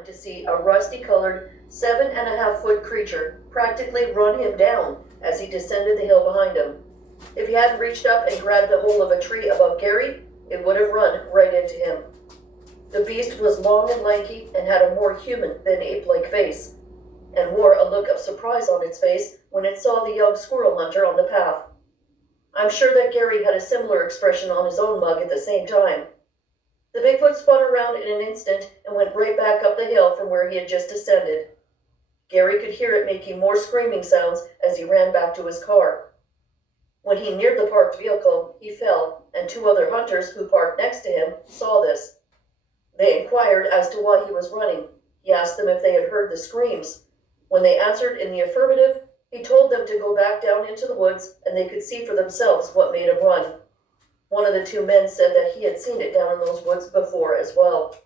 time to see a rusty-colored 7.5-foot creature practically run him down as he descended the hill behind him. If he hadn't reached up and grabbed the whole of a tree above Gary, it would have run right into him. The beast was long and lanky and had a more human than ape-like face, and wore a look of surprise on its face when it saw the young squirrel hunter on the path. I'm sure that Gary had a similar expression on his own mug at the same time. The Bigfoot spun around in an instant and went right back up the hill from where he had just descended. Gary could hear it making more screaming sounds as he ran back to his car. When he neared the parked vehicle, he fell, and 2 other hunters who parked next to him saw this. They inquired as to why he was running. He asked them if they had heard the screams. When they answered in the affirmative, he told them to go back down into the woods and they could see for themselves what made him run. One of the 2 men said that he had seen it down in those woods before as well.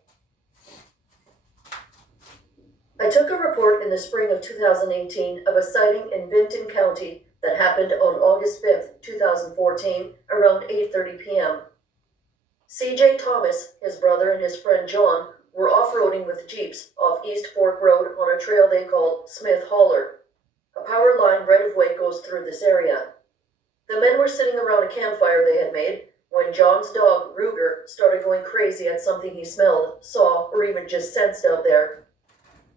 I took a report in the spring of 2018 of a sighting in Vinton County that happened on August 5th, 2014, around 8:30 p.m. C.J. Thomas, his brother, and his friend John were off-roading with jeeps off East Fork Road on a trail they called Smith Holler. A power line right-of-way goes through this area. The men were sitting around a campfire they had made when John's dog, Ruger, started going crazy at something he smelled, saw, or even just sensed out there.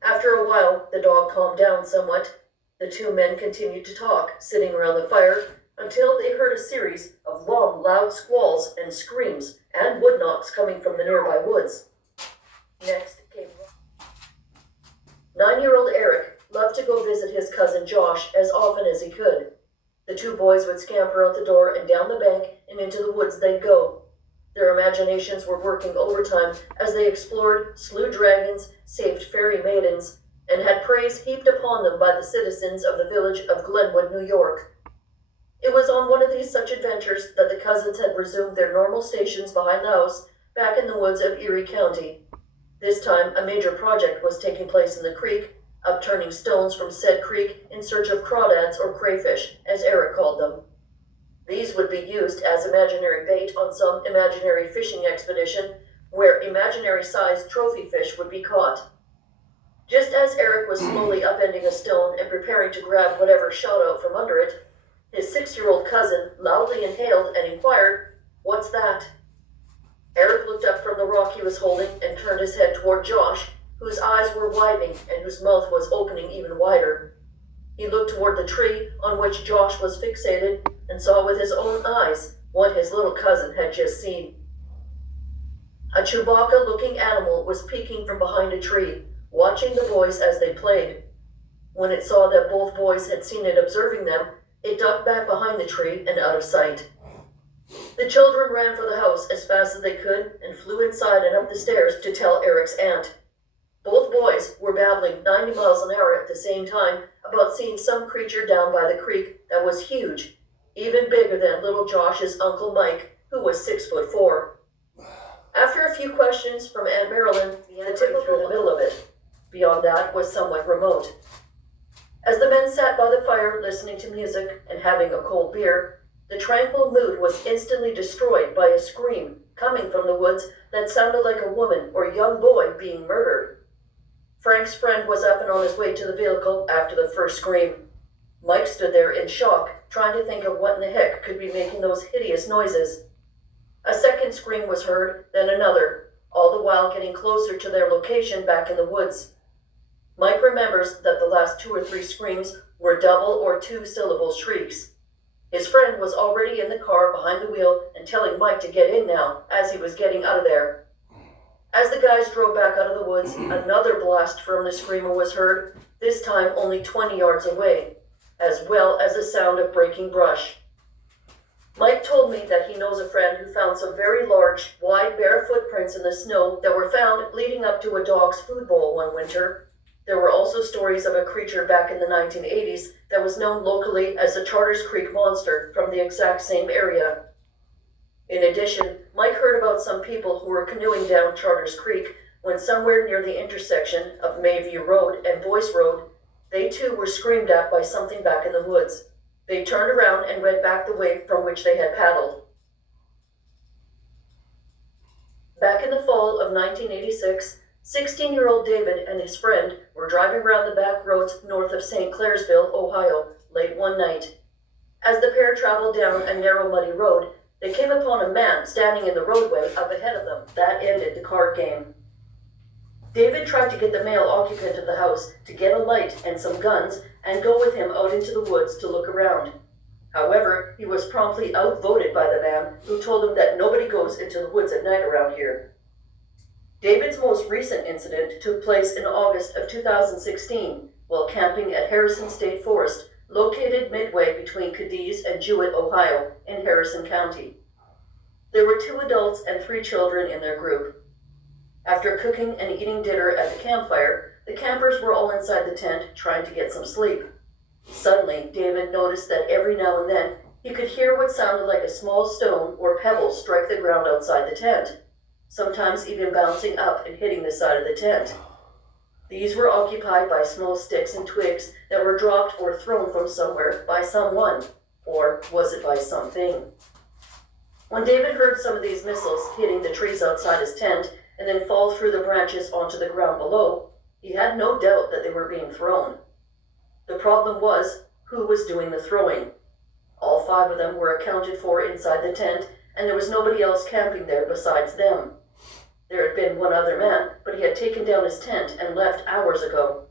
After a while, the dog calmed down somewhat. The 2 men continued to talk, sitting around the fire, until they heard a series of long, loud squalls and screams and wood knocks coming from the nearby woods. Next came 9-year-old Eric loved to go visit his cousin Josh as often as he could. The 2 boys would scamper out the door and down the bank and into the woods they'd go. Their imaginations were working overtime as they explored, slew dragons, saved fairy maidens, and had praise heaped upon them by the citizens of the village of Glenwood, New York. It was on one of these such adventures that the cousins had resumed their normal stations behind the house back in the woods of Erie County. This time, a major project was taking place in the creek, upturning stones from said creek in search of crawdads or crayfish, as Eric called them. These would be used as imaginary bait on some imaginary fishing expedition where imaginary-sized trophy fish would be caught. Just as Eric was slowly upending a stone and preparing to grab whatever shot out from under it, his 6-year-old cousin loudly inhaled and inquired, "What's that?" Eric looked up from the rock he was holding and turned his head toward Josh, whose eyes were widening and whose mouth was opening even wider. He looked toward the tree on which Josh was fixated and saw with his own eyes what his little cousin had just seen. A Chewbacca-looking animal was peeking from behind a tree, watching the boys as they played. When it saw that both boys had seen it observing them, it ducked back behind the tree and out of sight. The children ran for the house as fast as they could and flew inside and up the stairs to tell Eric's aunt. Both boys were babbling 90 miles an hour at the same time about seeing some creature down by the creek that was huge, even bigger than little Josh's Uncle Mike, who was 6'4". After a few questions from Aunt Marilyn, the typical through the middle of it. Beyond that was somewhat remote. As the men sat by the fire listening to music and having a cold beer, the tranquil mood was instantly destroyed by a scream coming from the woods that sounded like a woman or young boy being murdered. Frank's friend was up and on his way to the vehicle after the first scream. Mike stood there in shock, trying to think of what in the heck could be making those hideous noises. A second scream was heard, then another, all the while getting closer to their location back in the woods. Mike remembers that the last 2 or 3 screams were double or 2-syllable shrieks. His friend was already in the car behind the wheel and telling Mike to get in now as he was getting out of there. As the guys drove back out of the woods, another blast from the screamer was heard, this time only 20 yards away, as well as the sound of breaking brush. Mike told me that he knows a friend who found some very large, wide, bare footprints in the snow that were found leading up to a dog's food bowl one winter. There were also stories of a creature back in the 1980s that was known locally as the Charters Creek Monster from the exact same area. In addition, Mike heard about some people who were canoeing down Charters Creek when somewhere near the intersection of Mayview Road and Boyce Road, they too were screamed at by something back in the woods. They turned around and went back the way from which they had paddled. Back in the fall of 1986, 16-year-old David and his friend were driving around the back roads north of St. Clairsville, Ohio, late one night. As the pair traveled down a narrow, muddy road, they came upon a man standing in the roadway up ahead of them. That ended the card game. David tried to get the male occupant of the house to get a light and some guns and go with him out into the woods to look around. However, he was promptly outvoted by the man, who told him that nobody goes into the woods at night around here. David's most recent incident took place in August of 2016 while camping at Harrison State Forest, located midway between Cadiz and Jewett, Ohio, in Harrison County. There were 2 adults and 3 children in their group. After cooking and eating dinner at the campfire, the campers were all inside the tent trying to get some sleep. Suddenly, David noticed that every now and then he could hear what sounded like a small stone or pebble strike the ground outside the tent, sometimes even bouncing up and hitting the side of the tent. These were occupied by small sticks and twigs that were dropped or thrown from somewhere by someone, or was it by something? When David heard some of these missiles hitting the trees outside his tent and then fall through the branches onto the ground below, he had no doubt that they were being thrown. The problem was, who was doing the throwing? All 5 of them were accounted for inside the tent, and there was nobody else camping there besides them. There had been one other man, but he had taken down his tent and left hours ago.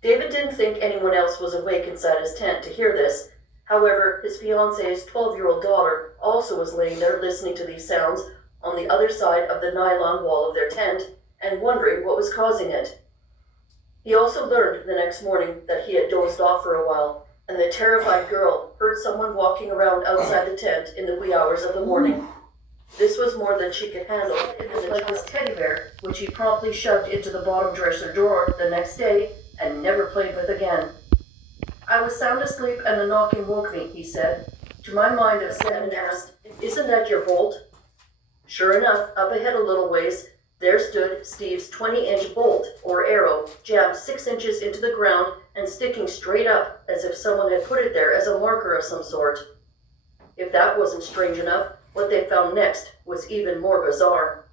David didn't think anyone else was awake inside his tent to hear this. However, his fiance's 12-year-old daughter also was laying there listening to these sounds on the other side of the nylon wall of their tent and wondering what was causing it. He also learned the next morning that he had dozed off for a while, and the terrified girl heard someone walking around outside the tent in the wee hours of the morning. This was more than she could handle, and like his teddy bear, which he promptly shoved into the bottom dresser drawer the next day and never played with again. "I was sound asleep and the knocking woke me," he said. To my mind it said and asked, "Isn't that your bolt?" Sure enough, up ahead a little ways, there stood Steve's 20-inch bolt, or arrow, jammed 6 inches into the ground and sticking straight up as if someone had put it there as a marker of some sort. If that wasn't strange enough, what they found next was even more bizarre.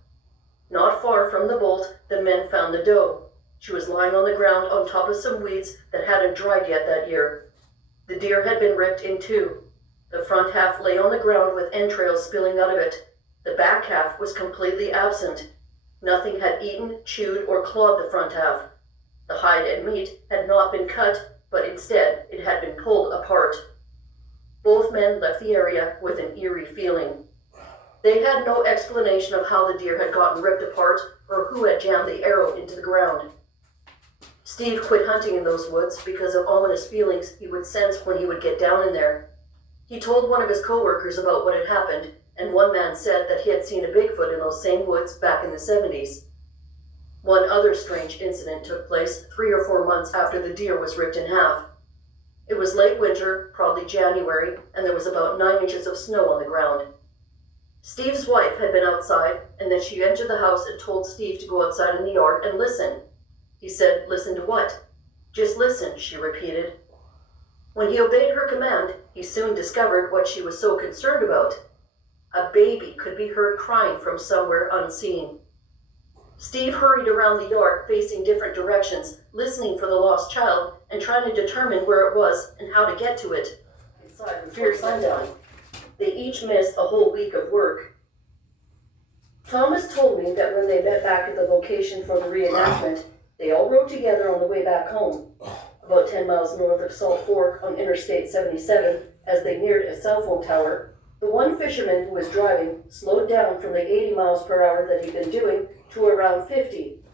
Not far from the bolt, the men found the doe. She was lying on the ground on top of some weeds that hadn't dried yet that year. The deer had been ripped in 2. The front half lay on the ground with entrails spilling out of it. The back half was completely absent. Nothing had eaten, chewed, or clawed the front half. The hide and meat had not been cut, but instead it had been pulled apart. Both men left the area with an eerie feeling. They had no explanation of how the deer had gotten ripped apart or who had jammed the arrow into the ground. Steve quit hunting in those woods because of ominous feelings he would sense when he would get down in there. He told one of his co-workers about what had happened, and one man said that he had seen a Bigfoot in those same woods back in the 70s. One other strange incident took place 3 or 4 months after the deer was ripped in half. It was late winter, probably January, and there was about 9 inches of snow on the ground. Steve's wife had been outside, and then she entered the house and told Steve to go outside in the yard and listen. He said, "Listen to what?" "Just listen," she repeated. When he obeyed her command, he soon discovered what she was so concerned about. A baby could be heard crying from somewhere unseen. Steve hurried around the yard, facing different directions, listening for the lost child and trying to determine where it was and how to get to it. Inside before sundown. They each missed a whole week of work. Thomas told me that when they met back at the location for the reenactment, they all rode together on the way back home, about 10 miles north of Salt Fork on Interstate 77. As they neared a cell phone tower, the one fisherman who was driving slowed down from the 80 miles per hour that he'd been doing to around 50.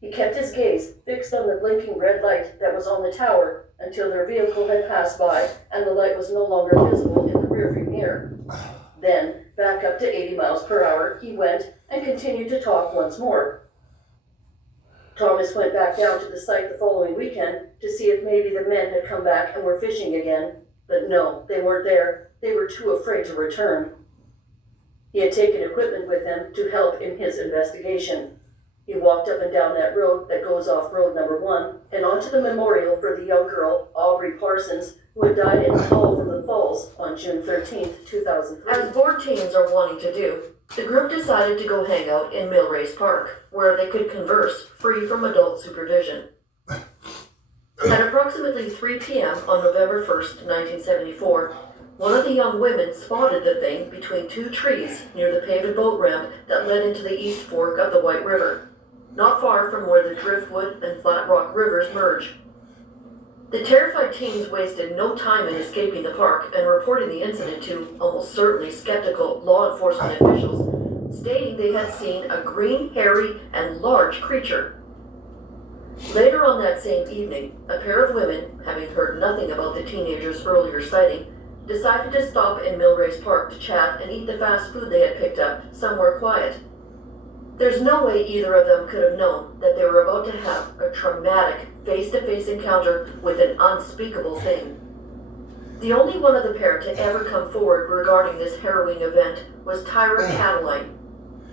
He kept his gaze fixed on the blinking red light that was on the tower until their vehicle had passed by and the light was no longer visible in the rearview mirror. Then, back up to 80 miles per hour, he went and continued to talk once more. Thomas went back down to the site the following weekend to see if maybe the men had come back and were fishing again, but no, they weren't there. They were too afraid to return. He had taken equipment with him to help in his investigation. He walked up and down that road that goes off road number 1 and onto the memorial for the young girl, Aubrey Parsons, who had died in a fall from the falls on June 13th, 2003. As bored teens are wanting to do, The group decided to go hang out in Millrace Park, where they could converse, free from adult supervision. At approximately 3 p.m. on November 1st, 1974, one of the young women spotted the thing between two trees near the paved boat ramp that led into the east fork of the White River, not far from where the Driftwood and Flat Rock rivers merge. The terrified teens wasted no time in escaping the park and reporting the incident to almost certainly skeptical law enforcement officials, stating they had seen a green, hairy, and large creature. Later on that same evening, a pair of women, having heard nothing about the teenagers' earlier sighting, decided to stop in Millrace Park to chat and eat the fast food they had picked up somewhere quiet. There's no way either of them could have known that they were about to have a traumatic face-to-face encounter with an unspeakable thing. The only one of the pair to ever come forward regarding this harrowing event was Tyra Cataline.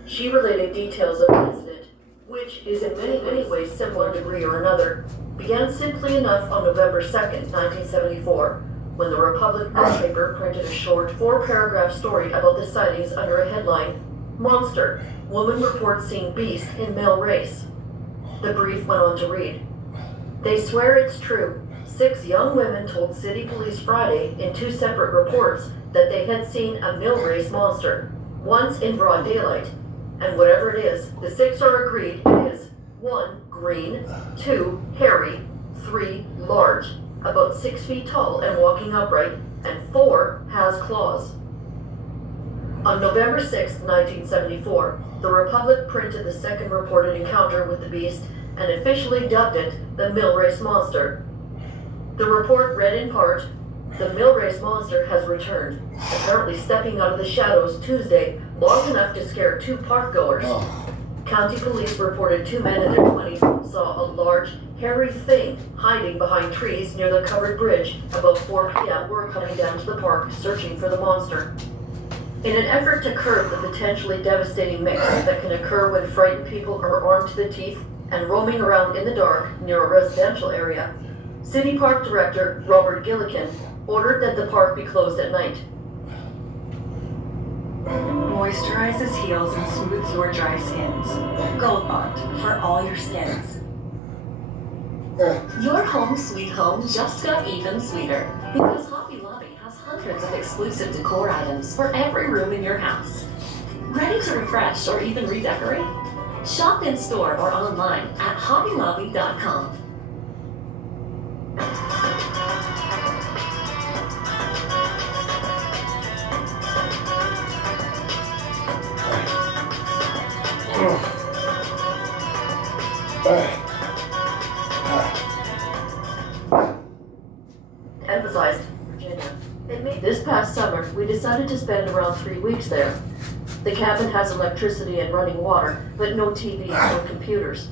She related details of the incident, which is in many ways similar degree or another, began simply enough on November 2nd, 1974, when the Republic newspaper printed a short 4-paragraph story about the sightings under a headline, "Monster, Woman Reports Seeing Beast in Millrace." The brief went on to read, "They swear it's true. 6 young women told city police Friday in 2 separate reports that they had seen a Millrace monster, once in broad daylight. And whatever it is, the 6 are agreed it is 1. Green, 2. Hairy, 3. Large, about 6 feet tall and walking upright, and 4. Has claws." On November 6, 1974, the Republic printed the second reported encounter with the beast and officially dubbed it the Millrace Monster. The report read in part, "The Millrace Monster has returned, apparently stepping out of the shadows Tuesday long enough to scare 2 parkgoers. County police reported 2 men in their 20s saw a large, hairy thing hiding behind trees near the covered bridge about 4 p.m. were coming down to the park searching for the monster." In an effort to curb the potentially devastating mix that can occur when frightened people are armed to the teeth and roaming around in the dark near a residential area, City Park Director Robert Gillikin ordered that the park be closed at night. Moisturizes, heals, and smooths your dry skins. Gold Bond for all your skins. Your home sweet home just got even sweeter because Hobby Lobby has hundreds of exclusive decor items for every room in your house. Ready to refresh or even redecorate? Shop in store or online at hobbylobby.com. Emphasized, Virginia. This past summer, we decided to spend around 3 weeks there. The cabin has electricity and running water, but no TVs or computers.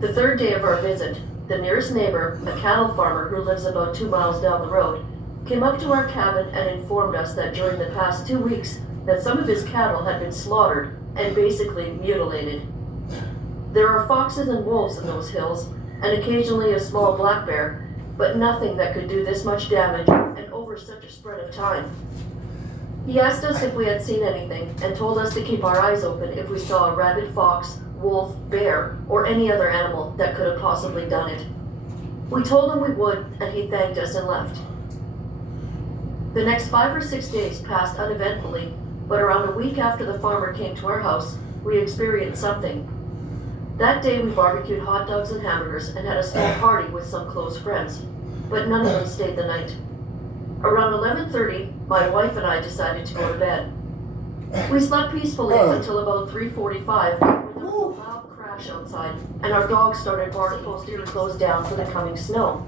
The third day of our visit, the nearest neighbor, a cattle farmer who lives about 2 miles down the road, came up to our cabin and informed us that during the past 2 weeks that some of his cattle had been slaughtered and basically mutilated. There are foxes and wolves in those hills, and occasionally a small black bear, but nothing that could do this much damage and over such a spread of time. He asked us if we had seen anything and told us to keep our eyes open if we saw a rabid fox, wolf, bear, or any other animal that could have possibly done it. We told him we would, and he thanked us and left. The next 5 or 6 days passed uneventfully, but around a week after the farmer came to our house, we experienced something. That day we barbecued hot dogs and hamburgers and had a small party with some close friends, but none of them stayed the night. Around 11:30, my wife and I decided to go to bed. We slept peacefully until about 3:45 when there was a loud crash outside and our dogs started barking to close down for the coming snow.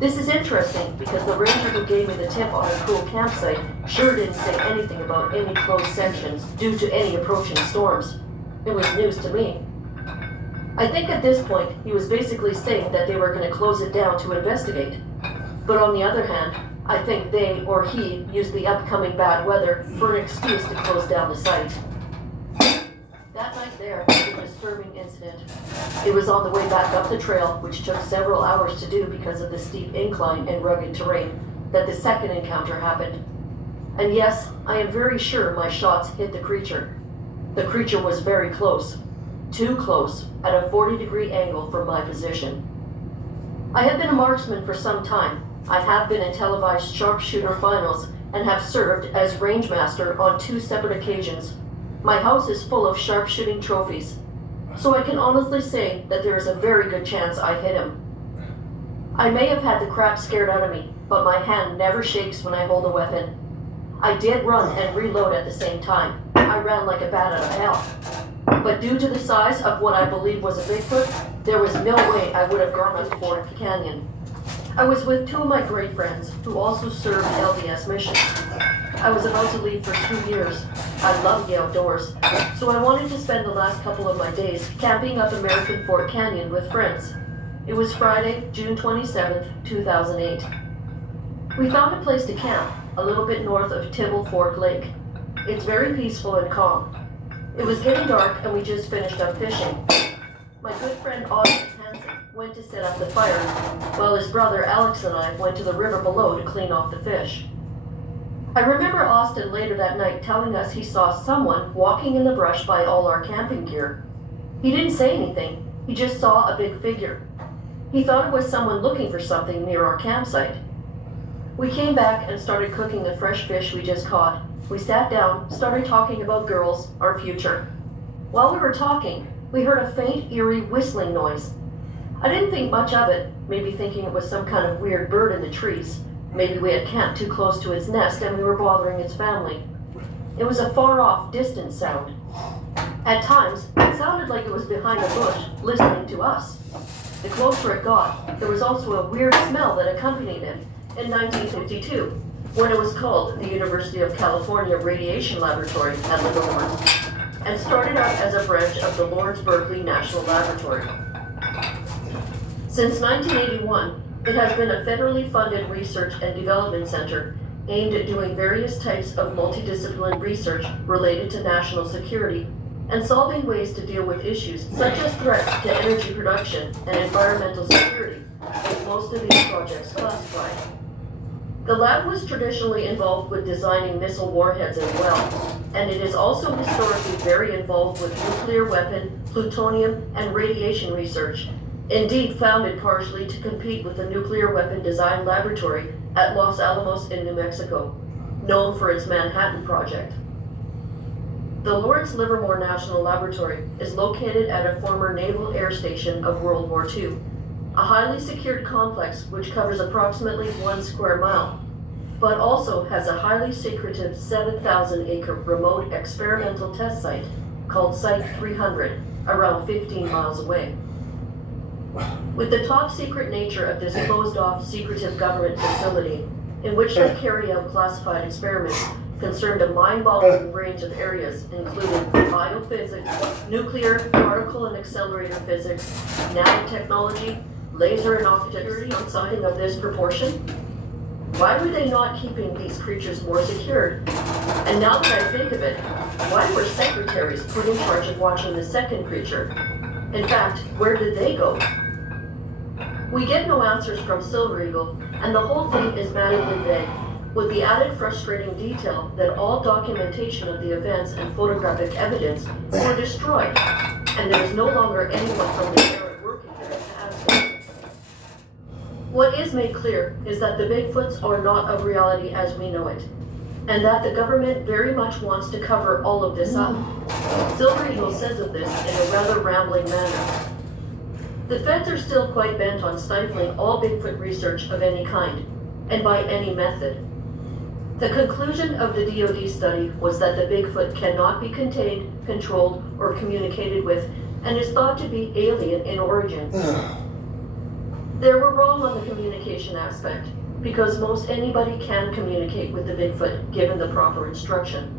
This is interesting because the ranger who gave me the tip on a cool campsite sure didn't say anything about any closed sections due to any approaching storms. It was news to me. I think at this point he was basically saying that they were going to close it down to investigate. But on the other hand, I think they or he used the upcoming bad weather for an excuse to close down the site. That night there was a disturbing incident. It was on the way back up the trail, which took several hours to do because of the steep incline and rugged terrain, that the second encounter happened. And yes, I am very sure my shots hit the creature. The creature was very close. Too close, at a 40-degree angle from my position. I have been a marksman for some time. I have been in televised sharpshooter finals and have served as rangemaster on 2 separate occasions. My house is full of sharpshooting trophies, so I can honestly say that there is a very good chance I hit him. I may have had the crap scared out of me, but my hand never shakes when I hold a weapon. I did run and reload at the same time. I ran like a bat out of hell. But due to the size of what I believe was a Bigfoot, there was no way I would have gone up Fort Canyon. I was with 2 of my great friends who also served LDS missions. I was about to leave for 2 years. I love the outdoors, so I wanted to spend the last couple of my days camping up American Fort Canyon with friends. It was Friday, June 27th, 2008. We found a place to camp, a little bit north of Tibble Fork Lake. It's very peaceful and calm. It was getting dark and we just finished up fishing. My good friend Austin Hansen went to set up the fire, while his brother Alex and I went to the river below to clean off the fish. I remember Austin later that night telling us he saw someone walking in the brush by all our camping gear. He didn't say anything, he just saw a big figure. He thought it was someone looking for something near our campsite. We came back and started cooking the fresh fish we just caught. We sat down, started talking about girls, our future. While we were talking, we heard a faint, eerie whistling noise. I didn't think much of it, maybe thinking it was some kind of weird bird in the trees. Maybe we had camped too close to its nest and we were bothering its family. It was a far-off, distant sound. At times, it sounded like it was behind a bush, listening to us. The closer it got, there was also a weird smell that accompanied it. In 1952, when it was called the University of California Radiation Laboratory at Livermore, and started out as a branch of the Lawrence Berkeley National Laboratory. Since 1981, it has been a federally funded research and development center aimed at doing various types of multidisciplinary research related to national security and solving ways to deal with issues such as threats to energy production and environmental security, with most of these projects classified. The lab was traditionally involved with designing missile warheads as well, and it is also historically very involved with nuclear weapon, plutonium, and radiation research, indeed founded partially to compete with the Nuclear Weapon Design Laboratory at Los Alamos in New Mexico, known for its Manhattan Project. The Lawrence Livermore National Laboratory is located at a former naval air station of World War II, a highly secured complex which covers approximately 1 square mile, but also has a highly secretive 7,000-acre remote experimental test site called Site 300, around 15 miles away. With the top-secret nature of this closed-off, secretive government facility, in which they carry out classified experiments, concerned a mind-boggling range of areas, including biophysics, nuclear, particle and accelerator physics, nanotechnology, laser and optics, on something of this proportion? Why were they not keeping these creatures more secured? And now that I think of it, why were secretaries put in charge of watching the second creature? In fact, where did they go? We get no answers from Silver Eagle, and the whole thing is maddeningly vague, with the added frustrating detail that all documentation of the events and photographic evidence were destroyed, and there is no longer anyone from the era working here to ask them. What is made clear is that the Bigfoots are not of reality as we know it, and that the government very much wants to cover all of this up. Silver Eagle says of this in a rather rambling manner. The feds are still quite bent on stifling all Bigfoot research of any kind, and by any method. The conclusion of the DoD study was that the Bigfoot cannot be contained, controlled, or communicated with, and is thought to be alien in origin. They were wrong on the communication aspect, because most anybody can communicate with the Bigfoot given the proper instruction.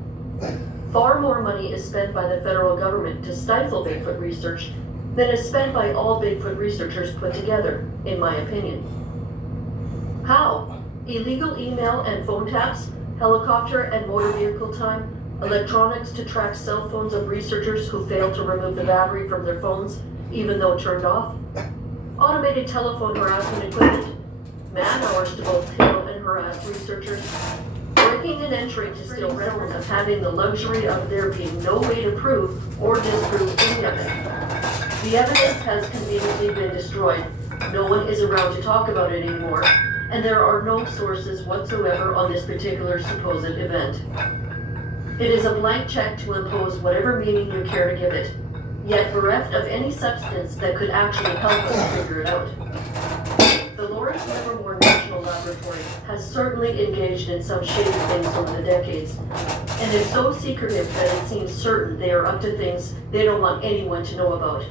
Far more money is spent by the federal government to stifle Bigfoot research than is spent by all Bigfoot researchers put together, in my opinion. How? Illegal email and phone taps, helicopter and motor vehicle time, electronics to track cell phones of researchers who fail to remove the battery from their phones, even though turned off, automated telephone harassment equipment, man hours to both hail and harass researchers, or Clicking an entry to steal someone of having the luxury of there being no way to prove or disprove any of it. The evidence has conveniently been destroyed. No one is around to talk about it anymore, and there are no sources whatsoever on this particular supposed event. It is a blank check to impose whatever meaning you care to give it, yet bereft of any substance that could actually help us figure it out. The Lawrence Livermore National Laboratory has certainly engaged in some shady things over the decades, and is so secretive that it seems certain they are up to things they don't want anyone to know about.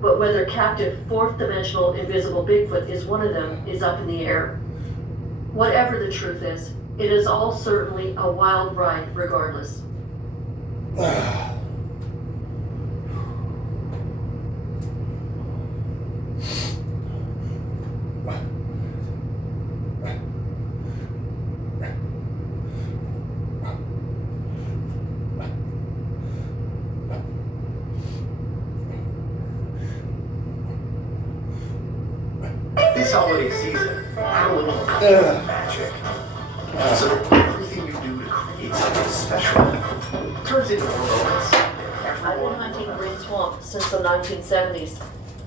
But whether captive fourth-dimensional invisible Bigfoot is one of them is up in the air. Whatever the truth is, it is all certainly a wild ride regardless. This holiday season, Halloween comes with magic. So everything you do to create something special turns into more moments. I've been hunting Green Swamp since the 1970s.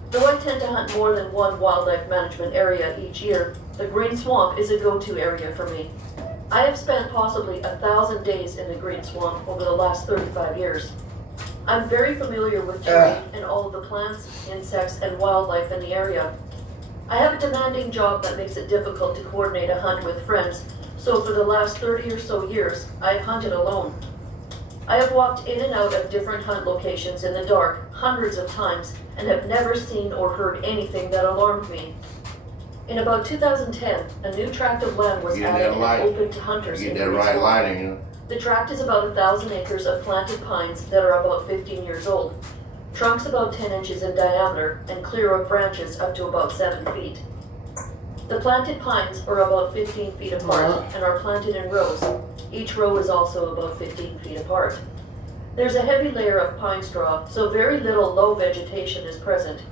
Though I tend to hunt more than one wildlife management area each year, the Green Swamp is a go-to area for me. I have spent possibly 1,000 days in the Green Swamp over the last 35 years. I'm very familiar with terrain and all of the plants, insects, and wildlife in the area. I have a demanding job that makes it difficult to coordinate a hunt with friends, so for the last 30 or so years, I've hunted alone. I have walked in and out of different hunt locations in the dark hundreds of times and have never seen or heard anything that alarmed me. In about 2010, a new tract of land was added and open to hunters in Green Swamp. The tract is about 1,000 acres of planted pines that are about 15 years old. Trunks about 10 inches in diameter and clear of branches up to about 7 feet. The planted pines are about 15 feet apart and are planted in rows. Each row is also about 15 feet apart. There's a heavy layer of pine straw, so very little low vegetation is present.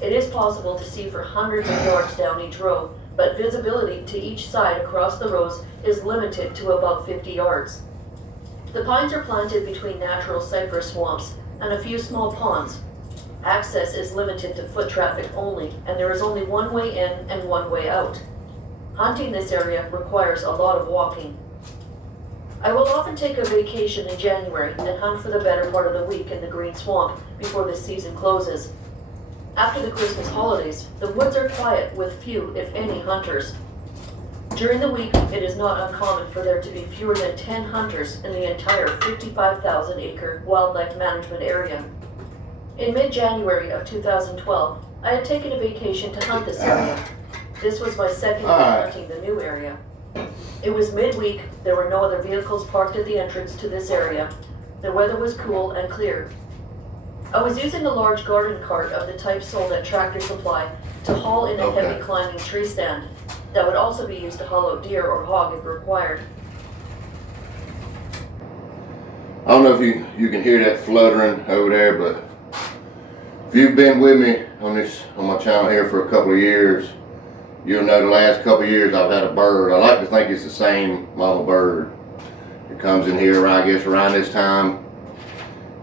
It is possible to see for hundreds of yards down each row, but visibility to each side across the rows is limited to about 50 yards. The pines are planted between natural cypress swamps and a few small ponds. Access is limited to foot traffic only, and there is only one way in and one way out. Hunting this area requires a lot of walking. I will often take a vacation in January and hunt for the better part of the week in the Green Swamp before the season closes. After the Christmas holidays, the woods are quiet with few, if any, hunters. During the week, it is not uncommon for there to be fewer than 10 hunters in the entire 55,000-acre wildlife management area. In mid-January of 2012, I had taken a vacation to hunt this area. This was my second week hunting the new area. It was midweek, there were no other vehicles parked at the entrance to this area. The weather was cool and clear. I was using a large garden cart of the type sold at Tractor Supply to haul in a heavy climbing tree stand that would also be used to haul out deer or hog if required. I don't know if you can hear that fluttering over there, but if you've been with me on my channel here for a couple of years, you'll know the last couple of years I've had a bird. I like to think it's the same mama bird. It comes in here, I guess, around this time.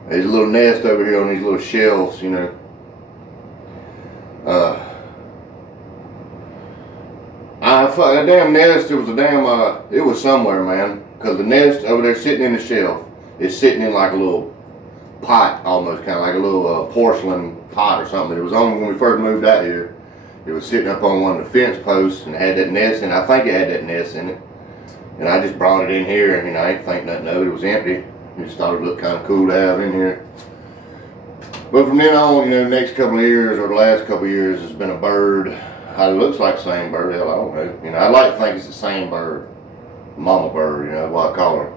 There's a little nest over here on these little shelves, you know. That damn nest, it was somewhere, man. Because the nest over there sitting in the shelf is sitting in like a little pot, almost, kind of like a little porcelain pot or something. It was only when we first moved out here. It was sitting up on one of the fence posts and had that nest in it. I think it had that nest in it. And I just brought it in here, and I didn't think nothing of it. It was empty. I just thought it looked kind of cool to have in here. But from then on, the next couple of years, or the last couple of years, it's been a bird. It looks like the same bird. Hell, I don't know. I like to think it's the same bird. Mama bird, that's what I call her.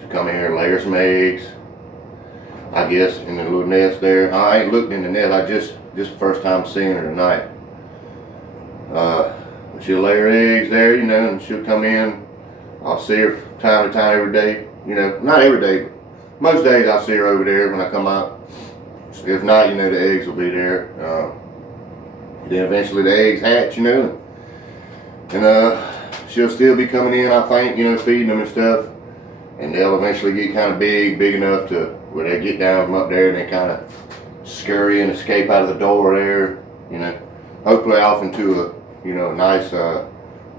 She come in here and lay her some eggs, I guess, in the little nest there. I ain't looked in the nest. I just the first time seeing her tonight. She'll lay her eggs there, and she'll come in. I'll see her from time to time every day. Not every day, but most days I'll see her over there when I come out. If not, the eggs will be there. Then eventually the eggs hatch, and she'll still be coming in, I think, you know, feeding them and stuff. And they'll eventually get kind of big enough to where they get down from up there and they kind of scurry and escape out of the door there, you know. Hopefully off into a, you know, nice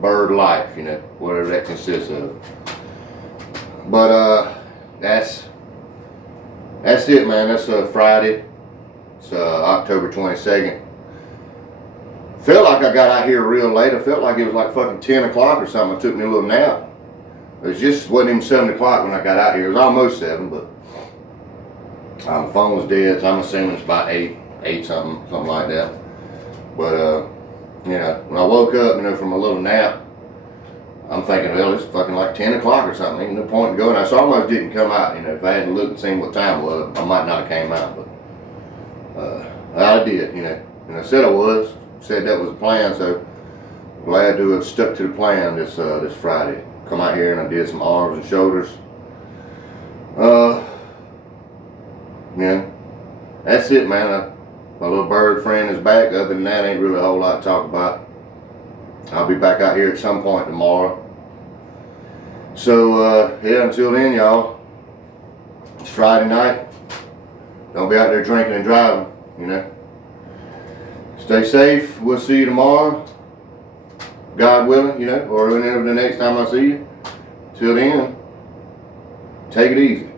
bird life, you know, whatever that consists of. But that's it, man. That's Friday. It's October 22nd. Felt like I got out here real late. I felt like it was like fucking 10 o'clock or something. I took me a little nap. It was just, wasn't even 7 o'clock when I got out here. It was almost 7, but the phone was dead, so I'm assuming it's about 8 something like that. But, you know, when I woke up, you know, from a little nap, I'm thinking, well, it's fucking like 10 o'clock or something. Ain't no point in going out. So I almost didn't come out. You know, if I hadn't looked and seen what time it was, I might not have came out. But I did, you know. And I said I was. Said that was the plan, so glad to have stuck to the plan this Friday. Come out here and I did some arms and shoulders. Yeah, that's it, man. My little bird friend is back. Other than that, ain't really a whole lot to talk about. I'll be back out here at some point tomorrow. So, yeah, until then, y'all, it's Friday night. Don't be out there drinking and driving, you know. Stay safe. We'll see you tomorrow. God willing, you know, or whenever the next time I see you. Till then, take it easy.